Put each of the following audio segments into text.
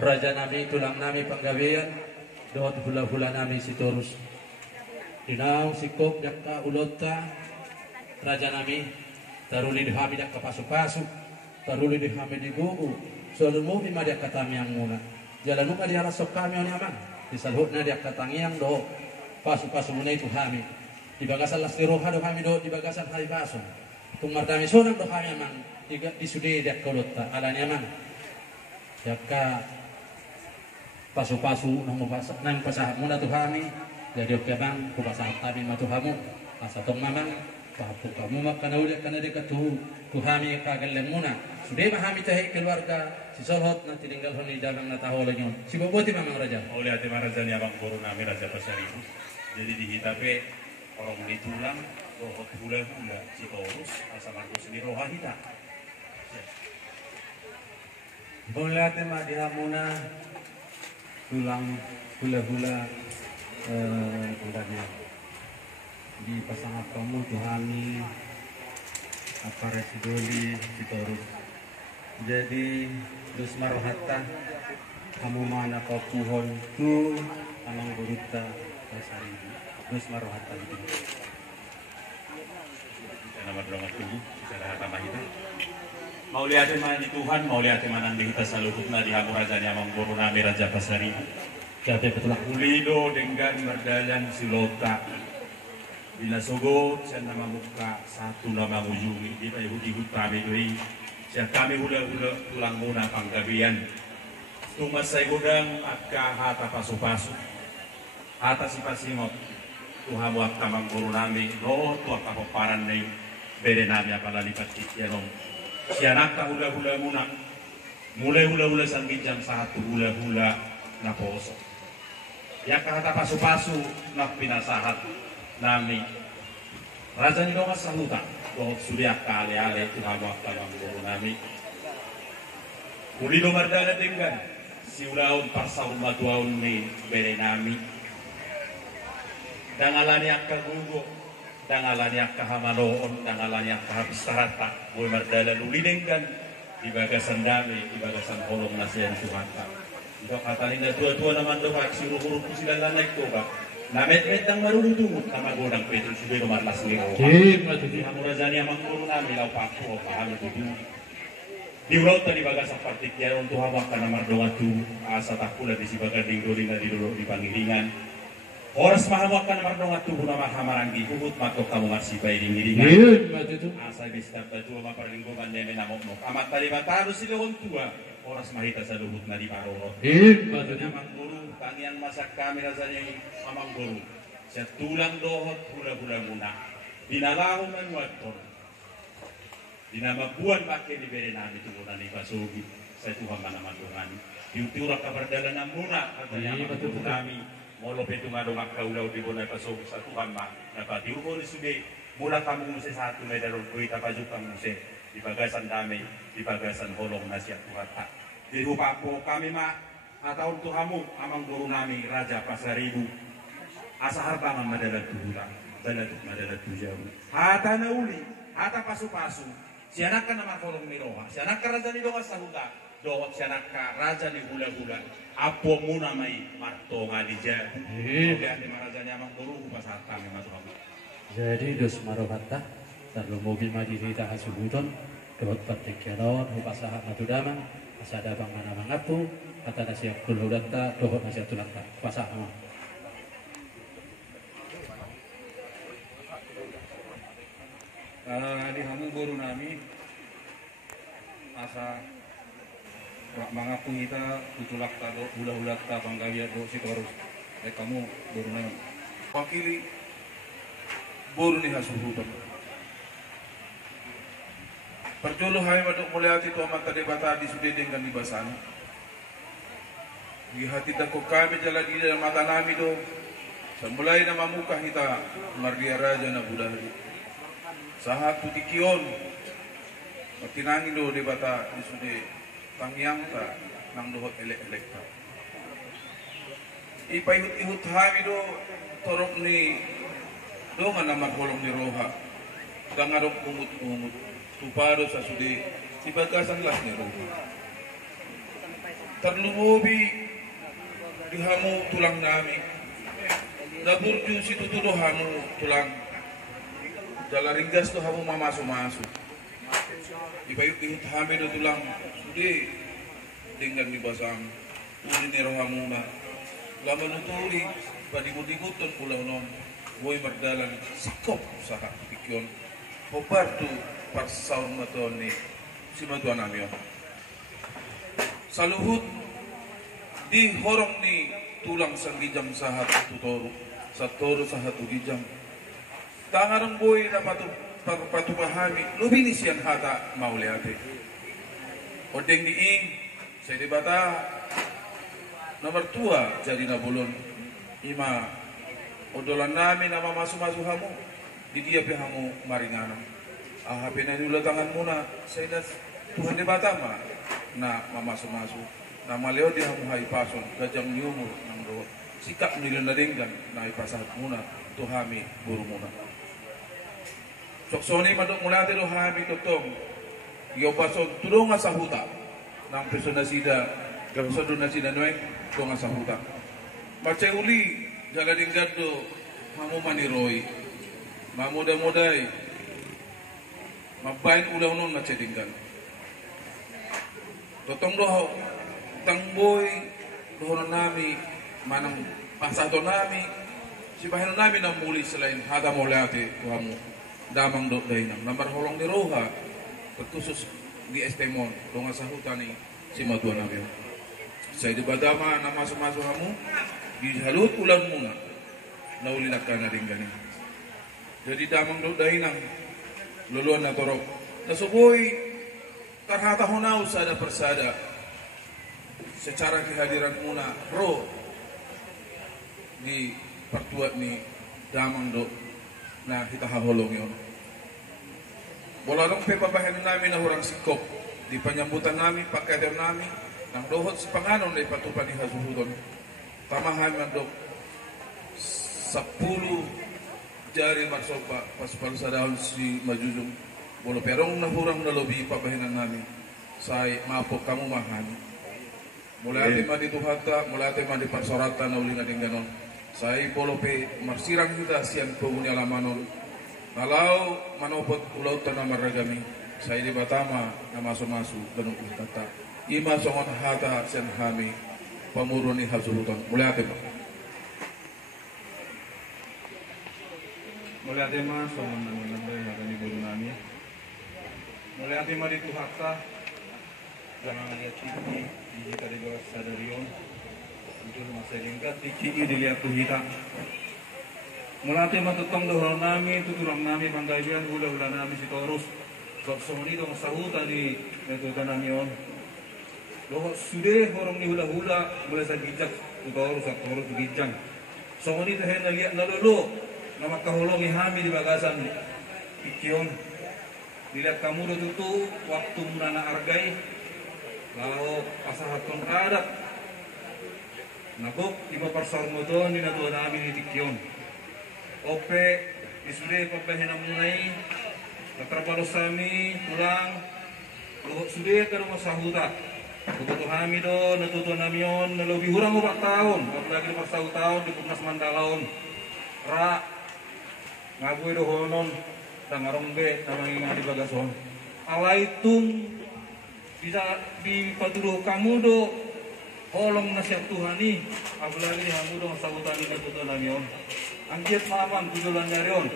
Raja nami tulang nami panggawean dohot hula-hula nami sitorus dinau sikop dakka ulota raja nami taruli dihami dakka pasu-pasu taruli dihami diguu solumu ima dakka tamiang muna jalan nuka dia rasok kami oni aman disalhutna dakka tangiang do pasu-pasu muna itu hami di bagasan lasti roha do kami do di bagasan hari pasu tung mardami sonang do kami aman di sude dakka ulota alani aman dakka pasu-pasu nang pasahat muna tuhami jadi oke bang ku pasahat tabi matuhamu asatong mamang pahapu kamu makana ulit kana dekat tuhami kagalem muna sudah mahami tahi keluarga si solhot nanti tinggal honi dagang na tahu lagi si boboti mamang raja oleh hati raja ni abang guru nami raja pasaribu jadi dihitape orang ini tulang rohot hula-hula si taurus asa markus ni roha hita boleh hati madihamuna tulang hula-hula di pasangan kamu tuhami apa residoli sitorus jadi dus marohata kamu mana kau puhon tu amang buruta pasari dus marohata itu nama drama tubuh secara tambah itu mau lihat mana Tuhan mau lihat mana kita saluhutna di hamu raja amang guru nami raja pasari siapa betul ulido dengan merdayan silota bila sogot siya nama muka satu nama ujungi kita ihut kami doi siya kami hula-hula tulang muna panggabian tumas say gudang akka hata pasu-pasu hata si pasingot tuhamu akka mang guru nami no tu akka paparan na bere nami apala lipat kityanong siya nakka hula-hula muna mulai hula-hula sang bijang satu hula-hula na poso ya kata pasu-pasu na pinasahat nami raja ni dongas sahuta bahwa sudah kali-ale tuhamu akka mang guru nami ulido mardana tinggan si ulaun pasau matuaun ni bere nami dangalani akka gugo dangalani akka hamaloon dangalani akka habis tarata boy mardana ulidenggan di bagasan dami di bagasan holong nasian suhanta ito kataling na tua-tua naman do hak si huruf sila lanay ko ba namet-met ang maruntungot na magodang petong subi marlas ni ko di hamurazani amang guru nami lau paku o pahami tutu di ulaw tadi bagasan partikya untuk hawak ka na mardongat tu asa takula di si bagading dori na di pangiringan oras mahamok ka naman nung atubo na mahamarang gihubot matok kamu masih bay ringiringan asa bistab batu maparlingguman neme namokmok amat talibatado sila kong tua oras mahita sa lubot na di parorot nyamang guru tangiang masak kami na sa niya amang guru siya tulang dohot hula-hula muna dinalahong man waton dinamabuan makin ni bere namin tumunan ni Pasugi sa Tuhan manaman Tuhan yung turak kabardalan na muna at nyamang kami molo petungan dong akaulaw di bonay pasok sa Tuhan ma napati umo ni sude mula kamu muse satu medaron kuita pajukang muse di bagasan dami di bagasan holong na siya Tuhan ta di rupa po kami ma ataon Tuhamu amang guru nami Raja Pasaribu asa hartangan madalat tuhulang madalat tujawu hata na uli hata pasu-pasu sianak ka naman holong ni Roha sianak ka raja ni Roha sa huta dohot sianak ka raja ni hula-hula apo muna may marto nga di dyan. Kaya ni marajanya amang guru pasat kami matuhamu. Jadi dos marohata tarlo mobil madirita hasubuton dohot patikyanon hupasaha matudamang asada bang mana mangapu kata nasiak kulhudata dohot nasiak tulangta pasaha. Di hamu guru nami asa mga pungita tutulak ta do hula-hula ta panggawian do si torus kamu guru nami wakili guru ni hasuhutan perjolo hay madok mulyati to amat tadi bata di sudedeng kan di basana di hati dako kami jalan di dalam mata nami do semulai nama muka kita mardia raja na budari sahat tutikion matinangin do di bata di sude pangyang ta nang dohot elek-elek ta ipayut-ihut hami do torok ni do nga naman holong ni Roha dangarok umut-umut tupado sa sudi ibagasan las ni Roha terlumobi dihamu tulang nami naburju situ tuh hamu tulang jalan ringgas tuh hamu masuk ibayuk ihut hame do tulang sude dengan dibasang uli ni rohamuna lama nutuli badimut-dimutun pulau non boy merdalan sikop saha pikion hobar tu parsaur matoni si matuan amion saluhut di horong ni tulang sang gijang sahat tutoru satoru sahat gijang tangarang boy na patu pahami lubi ni siyan hata mauliate odeng diing saya dibata nomor tua jadi nabulon ima odolan namin nama masuk hamu di dia pihamu maringanam hape na nula tangan muna saya das Tuhan dibata ma na masuk na maleo di hamu hai pason gajang nyumur nang roh sikap nilon na dinggan na ipasahat muna tuhami buru muna soksoni madok mulate do hami totong iyo pason tulunga sa huta nang persona sida noy tulunga sa huta macai uli jala dinggan do hamu maniroi mamudai mabain ulah non macai dinggan totong doho tangboy doho nami manang pasah do nami si bahin nami na muli selain hada molate kamu damang do dainam nambar holong ni roha terkhusus di Estemon donga sahutani si matuan nami saya di badama na masuk kamu di halut ulan muna naulilakan na ringgani jadi damang do dainam luluan na torok nasuboy karhata honau sada persada secara kehadiran muna pro di pertuat ni damang do na kita haholong yon bola dong pe pabahan namin na hurang sikop di penyambutan namin pakaian namin nang dohot si panganon na ipatupan ni hasuhudon tamahan man dok 10 jari marsopa pas sa dahon si majujung bolo perong na hurang na lobi pabahanan namin say mapok kamu mahan mulai ati mandi tuhata mulai ati mandi parsorata na uli na ganon say bolo pe marsirang kita siang penghuni alamanon nalau manopot ulau tanah maragami saya di Batama na masu danung kata ima songon hata sen hami pamuruni hasuruton mulai ati ma songon nanday hatani bulu nami mulai ati ma di tuhata jangan lihat ciki di tadi gua sadarion itu masa lingkat di ciki dilihat tuhita mulate matutong dohol nami tuturang nami panggayan hula nami si Torus soni dong sahuta di metutan nami on doh sude horong ni hula mulai sa gijak tu Torus gijang soni teh na lihat nalulu nama kahulong ihami di bagasan ikion dilihat kamu do tutu waktu munana argai lao asahaton adat nabok iba parsar mo doon ni natuwa namin ni Tikion ope isude papahinam munay natrapalo sami tulang luhok sude karo masahuta kukuto kami do natuto nami yon nalobi hurang 4 tahun apalagi 4 tahun di Pugnas Mandalaon ra ngagoy do honon tangarongbe namang nga di bagason alaitung bisa dipatuduh kamu do holong nasihat Tuhani apalagi hamu do sahutan ni natuto nami yon anjir maman tujulan nyarion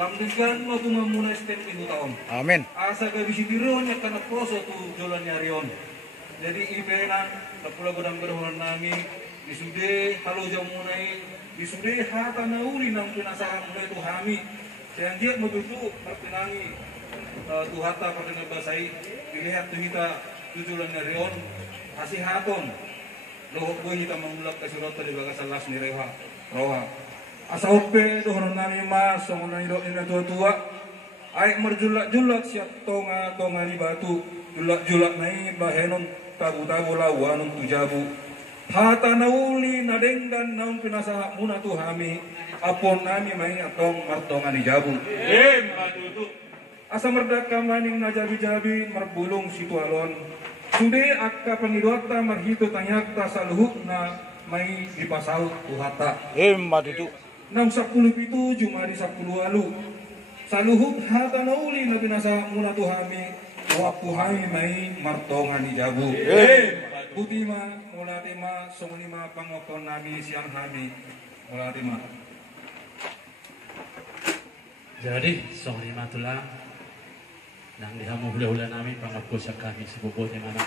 lamdingan mo tumamuna step ibu taon amin asa gabisi biron nya kana proso tu jolan nyarion jadi ibenan napula godang berholan nami disude halo jamunai disude hata nauli nang pinasahan mulai tu hami janji mo tutu pertinangi tu hata pertinang basai dilihat tu kita tujulan nyarion asih haton lohok boy kita mengulap ke surat di bagasan las ni roha asa ope dohon nami mas songon ina tua ay merjulak siap tonga ni batu julak nai bahenon tabu lawanun tujabu hata nauli nadenggan naun pinasa muna tu hami apon nami mai atong martonga ni jabu asa merdaka maning najabi-jabi merbulung situalon Sude akka pangidota marhito tanyata saluhukna may lipasaut uhata. Matutu. Nang 10 Jumadi 10 alu. Saluhuk hata nauli na binasa muna tuhami waktu kami may martongan di jabu. Butima mula tema songlima pangokon nami siang kami mula tema. Jadi song lima tulang nang dihamu hula-hula nami pangapusya kami sebubutnya mana